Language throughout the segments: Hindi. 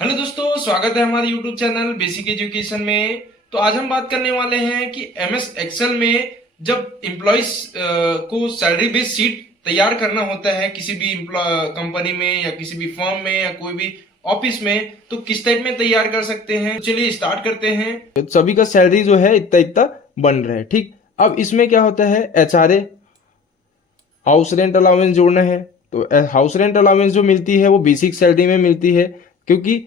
हेलो दोस्तों, स्वागत है हमारे YouTube चैनल बेसिक एजुकेशन में। तो आज हम बात करने वाले हैं कि MS एक्सेल में जब एम्प्लॉइज को सैलरी बेस्ड शीट तैयार करना होता है किसी भी कंपनी में या किसी भी फर्म में या कोई भी ऑफिस में, तो किस टाइप में तैयार कर सकते हैं। तो चलिए स्टार्ट करते हैं। सभी का सैलरी जो है इतना इतना बन रहा है, ठीक। अब इसमें क्या होता है, HRA हाउस रेंट अलाउंस जोड़ना है। तो हाउस रेंट अलाउंस जो मिलती है वो बेसिक सैलरी में मिलती है, क्योंकि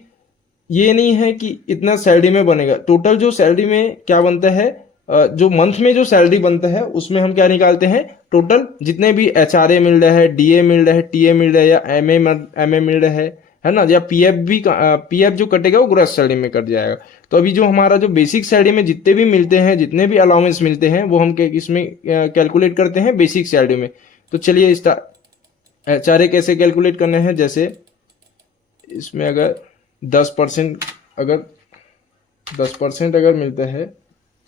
ये नहीं है कि इतना सैलरी में बनेगा। टोटल जो सैलरी में क्या बनता है, जो मंथ में जो सैलरी बनता है उसमें हम क्या निकालते हैं, टोटल जितने भी HRA मिल रहा है, DA मिल रहा है, TA मिल रहा है, या MA मिल रहा है ना, या PF भी, PF जो कटेगा वो ग्रॉस सैलरी में कट जाएगा। तो अभी जो हमारा जो बेसिक सैलरी में जितने भी मिलते हैं, जितने भी अलाउंस मिलते हैं, वो हम इसमें कैलकुलेट करते हैं बेसिक सैलरी में। तो चलिए HRA कैसे कैलकुलेट करने हैं। जैसे इसमें अगर 10% अगर 10% अगर मिलता है,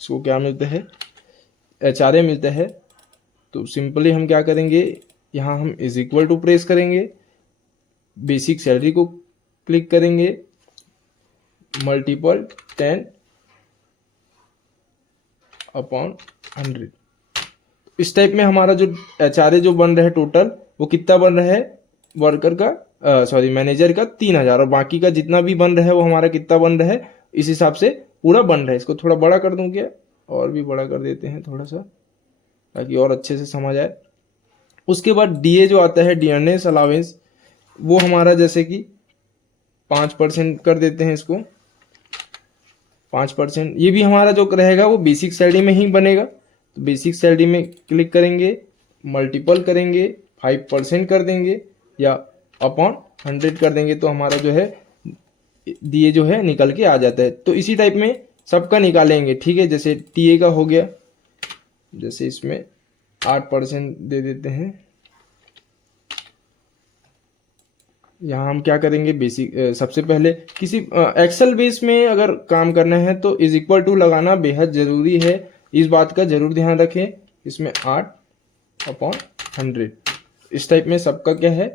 इसको क्या मिलता है, HRA मिलता है, तो सिंपली हम क्या करेंगे, यहाँ हम इज इक्वल टू प्रेस करेंगे, बेसिक सैलरी को क्लिक करेंगे, मल्टीपल 10 अपॉन 100। इस टाइप में हमारा जो HRA जो बन रहा है टोटल, वो कितना बन रहा है, वर्कर का मैनेजर का 3000, और बाकी का जितना भी बन रहा है वो हमारा कितना बन रहा है, इस हिसाब से पूरा बन रहा है। इसको थोड़ा बड़ा कर दूं क्या, और भी बड़ा कर देते हैं थोड़ा सा, ताकि और अच्छे से समझ आए। उसके बाद DA जो आता है, डियरनेस अलाउंस, वो हमारा जैसे कि 5% कर देते हैं इसको, 5%। ये भी हमारा जो रहेगा वो बेसिक सैलरी में ही बनेगा। तो बेसिक सैलरी में क्लिक करेंगे, मल्टीपल करेंगे, 5% कर देंगे, या अपॉन 100 कर देंगे, तो हमारा जो है DA जो है निकल के आ जाता है। तो इसी टाइप में सबका निकालेंगे, ठीक है। जैसे TA का हो गया, जैसे इसमें 8% दे देते हैं। यहाँ हम क्या करेंगे, बेसिक सबसे पहले किसी एक्सेल बेस में अगर काम करना है तो इज इक्वल टू लगाना बेहद ज़रूरी है, इस बात का ज़रूर ध्यान रखें। इसमें 8/100, इस टाइप में सबका क्या है,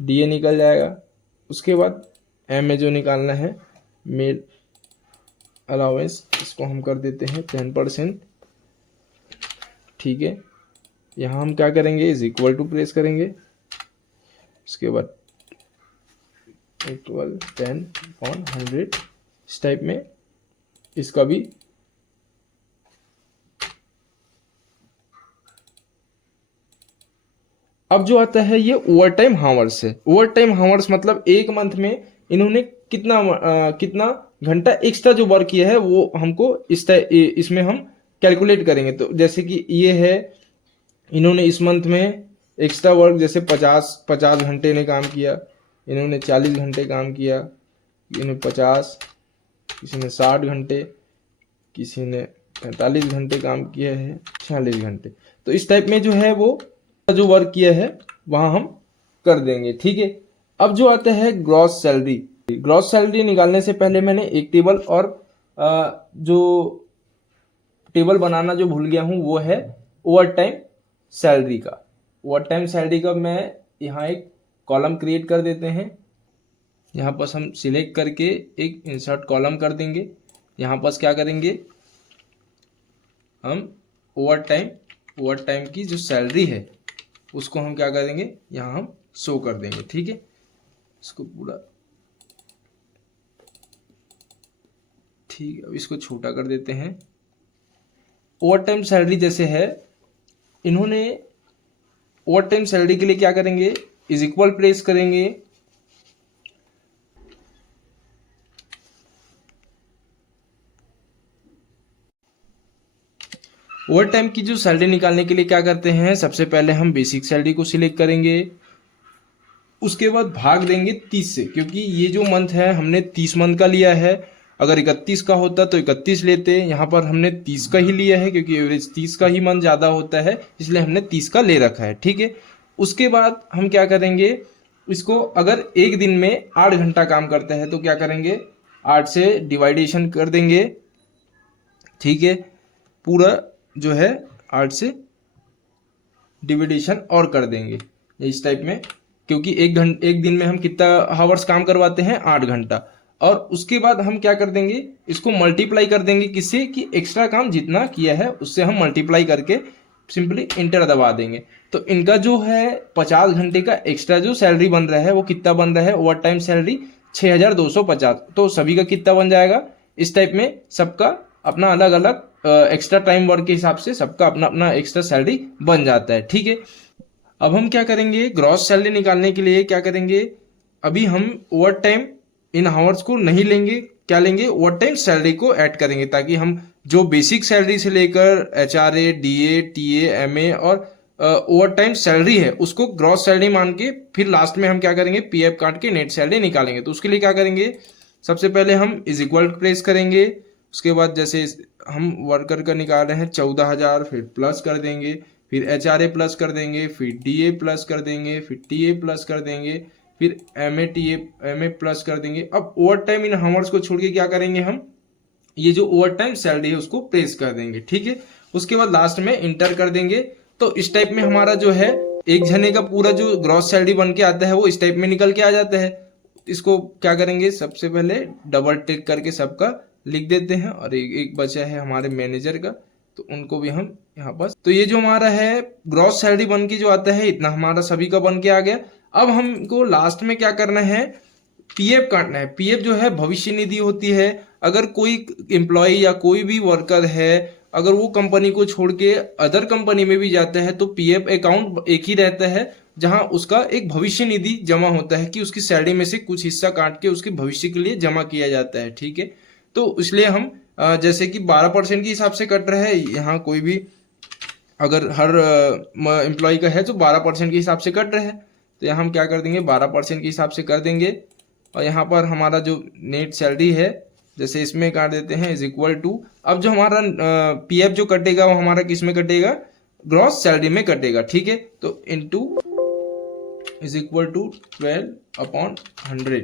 DA निकल जाएगा। उसके बाद MA जो निकालना है, मेल अलाउंस, इसको हम कर देते हैं 10%, ठीक है। यहाँ हम क्या करेंगे, इज इक्वल टू प्रेस करेंगे, उसके बाद इक्वल 10/100, इस टाइप में इसका भी अब जो आता है ये ओवर टाइम हावर्स है। ओवर टाइम हावर्स मतलब एक मंथ में इन्होंने कितना घंटा एक्स्ट्रा जो वर्क किया है वो हमको इसमें हम कैलकुलेट करेंगे। तो जैसे कि ये है, इन्होंने इस मंथ में एक्स्ट्रा वर्क जैसे 50 घंटे ने काम किया, इन्होंने 40 घंटे काम किया, इन्होंने 50, किसी ने 60 घंटे, किसी ने 45 घंटे काम किया है, 46 घंटे। तो इस टाइप में जो है वो जो वर्क किया है वहाँ हम कर देंगे, ठीक है। अब जो आता है ग्रॉस सैलरी, ग्रॉस सैलरी निकालने से पहले मैंने एक टेबल और जो टेबल बनाना जो भूल गया हूँ वो है ओवर टाइम सैलरी का। ओवर टाइम सैलरी का मैं यहाँ एक कॉलम क्रिएट कर देते हैं। यहाँ पर हम सिलेक्ट करके एक इंसर्ट कॉलम कर देंगे। यहाँ पर क्या करेंगे, हम ओवर टाइम की जो सैलरी है उसको हम क्या करेंगे, यहाँ हम शो कर देंगे, ठीक है। इसको पूरा ठीक है, अब इसको छोटा कर देते हैं। ओवर टाइम सैलरी जैसे है, इन्होंने ओवर टाइम सैलरी के लिए क्या करेंगे, इज इक्वल प्रेस करेंगे, ओवर टाइम की जो सैलरी निकालने के लिए क्या करते हैं, सबसे पहले हम बेसिक सैलरी को सिलेक्ट करेंगे, उसके बाद भाग देंगे 30 से, क्योंकि ये जो मंथ है हमने 30 मंथ का लिया है। अगर 31 का होता तो 31 लेते, यहाँ पर हमने 30 का ही लिया है क्योंकि एवरेज 30 का ही मंथ ज़्यादा होता है, इसलिए हमने 30 का ले रखा है, ठीक है। उसके बाद हम क्या करेंगे, इसको अगर एक दिन में 8 घंटा काम करता है तो क्या करेंगे, 8 से डिवाइडेशन कर देंगे, ठीक है। पूरा जो है 8 से डिविडेशन और कर देंगे, इस टाइप में क्योंकि एक दिन में हम कितना हावर्स काम करवाते हैं, 8 घंटा। और उसके बाद हम क्या कर देंगे, इसको मल्टीप्लाई कर देंगे किससे, कि एक्स्ट्रा काम जितना किया है उससे हम मल्टीप्लाई करके सिंपली इंटर दबा देंगे। तो इनका जो है 50 घंटे का एक्स्ट्रा जो सैलरी बन रहा है वो कितना बन रहा है, ओवर टाइम सैलरी 6250। तो सभी का कितना बन जाएगा, इस टाइप में सबका अपना अलग अलग एक्स्ट्रा टाइम वर्क के हिसाब से सबका अपना अपना एक्स्ट्रा सैलरी बन जाता है। ठीक है, अब हम क्या करेंगे, ग्रॉस सैलरी निकालने के लिए क्या करेंगे, अभी हम ओवर टाइम इन हावर्स को नहीं लेंगे, क्या लेंगे, ओवर टाइम सैलरी को ऐड करेंगे, ताकि हम जो बेसिक सैलरी से लेकर HRA, DA, TA, MA और ओवर टाइम सैलरी है उसको ग्रॉस सैलरी मान के फिर लास्ट में हम क्या करेंगे, PF काट के नेट सैलरी निकालेंगे। तो उसके लिए क्या करेंगे, सबसे पहले हम इज इक्वल प्रेस करेंगे। उसके बाद जैसे हम वर्कर का निकाल रहे हैं 14,000, फिर प्लस कर देंगे, फिर HRA प्लस कर देंगे, फिर DA प्लस कर देंगे, फिर TA प्लस कर देंगे, फिर MA प्लस कर देंगे। अब ओवर टाइम इन हावर्स को छोड़ के क्या करेंगे, हम ये जो ओवर टाइम सैलरी है उसको प्रेस कर देंगे। ठीक है, उसके बाद लास्ट में इंटर कर देंगे। तो इस टाइप में हमारा जो है एक जने का पूरा जो ग्रॉस सैलरी बन के आता है वो इस टाइप में निकल के आ जाता है। इसको क्या करेंगे, सबसे पहले डबल टिक करके सबका लिख देते हैं, और एक बचा है हमारे मैनेजर का, तो उनको भी हम यहाँ पर। तो ये जो हमारा है ग्रॉस सैलरी बन के जो आता है इतना हमारा सभी का बन के आ गया। अब हमको लास्ट में क्या करना है, PF काटना है। PF जो है भविष्य निधि होती है। अगर कोई एम्प्लॉय या कोई भी वर्कर है, अगर वो कंपनी को छोड़ के अदर कंपनी में भी जाता है तो PF अकाउंट एक ही रहता है, जहां उसका एक भविष्य निधि जमा होता है कि उसकी सैलरी में से कुछ हिस्सा काट के उसके भविष्य के लिए जमा किया जाता है। ठीक है, तो इसलिए हम जैसे कि 12% के हिसाब से कट रहा है, यहाँ कोई भी अगर हर एम्प्लॉय का है तो 12% के हिसाब से कट रहा है। तो यहाँ हम क्या कर देंगे, 12% के हिसाब से कर देंगे। और यहाँ पर हमारा जो नेट सैलरी है जैसे इसमें काट देते हैं इज इक्वल टू, अब जो हमारा PF जो कटेगा वो हमारा किस में कटेगा, ग्रॉस सैलरी में कटेगा। ठीक है, तो इनटू इज इक्वल टू 12/100।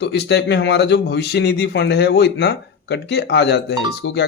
तो इस टाइप में हमारा जो भविष्य निधि फंड है वो इतना कट के आ जाता है। इसको क्या